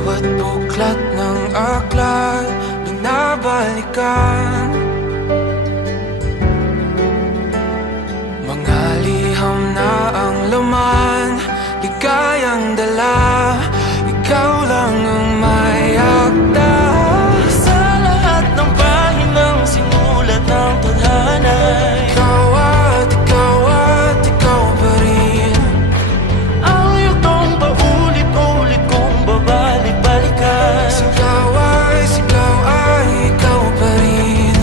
Bawat buklat ng aklat binabalikan, mga liham na ang laman, ligayang dala, ikaw lang ang may akda. Sa lahat ng pahinang sinulat ng tadhana, Ikaw at ikaw pa rin. ang yugtong paulit-ulit kong babalik-balikan. Sigaw ay ikaw pa rin.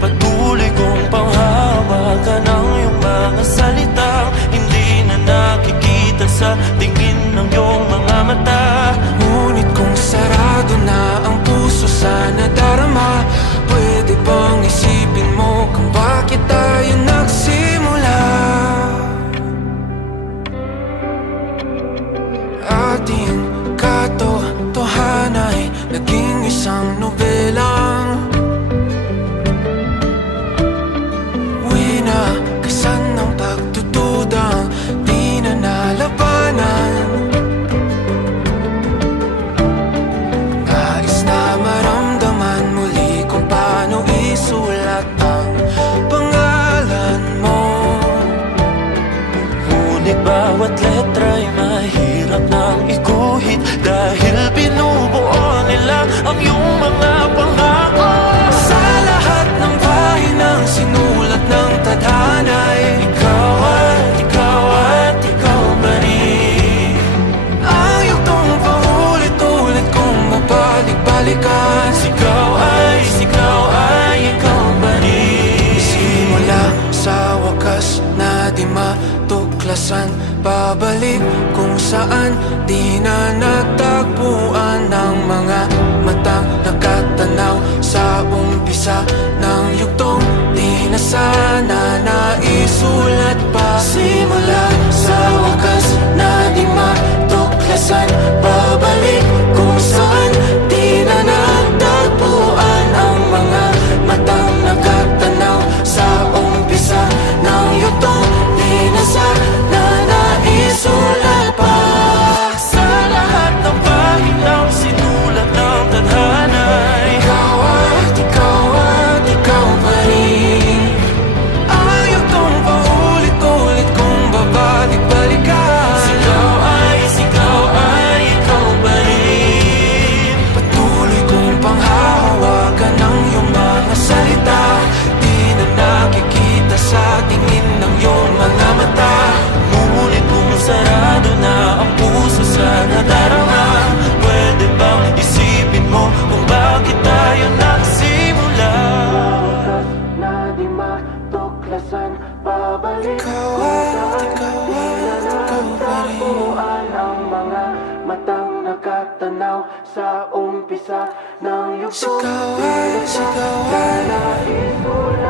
Patuloy kong panghawakan ang iyong mga salitang hindi na nakikita sa tingin ng iyong mga mata. Ngunit kung sarado na ang puso sa nadarama, pwede bang isipin mo kung bakit tayo nagsimula? Ating katotohanan ay naging isang nobelang winakasan ng pagdududang di na nalabanan. Nais na maramdaman muli kung paano isulat ang pangalan mo. Ngunit bawat letra'y mahirap nang iguhit dahil binubuo nila ang iyong mga pangako. Sa lahat ng pahinang sinulat ng tadhana ay Ikaw at ikaw pa rin. ang yugtong paulit-ulit kong mabalik-balikan. Sigaw ay ikaw pa rin. Simula sa wakas na di matuklasan, babalik kung saan di na natagpuan ng mga matang nakatanaw sa umpisa ng yugtong di na sana naisulat pa. Simula sa wakas na di matuklasan, babalik kung saan di na natagpuan ang mga matang nakatanaw sa umpisa ng yugtong di na sana naisulat pa. Sa lahat ng pahinang sinulat ng tadhana, Ikaw at ikaw pa rin. Ang yugtong paulit-ulit kong babalik-balikan. Sigaw ay ikaw pa rin. Patuloy kong panghahawakan ang iyong mga salita, di na nakikita sa tingin ng iyong mga mata. Ngunit kung sarado na ang puso sa nadarama, pwede bang isipin mo kung bakit tayo nagsimula? Na di matuklasan, babalik Ikaw pa rin. ang mga matang nakatanaw sa umpisa ng yugtong. Sigaw ay Sana isulat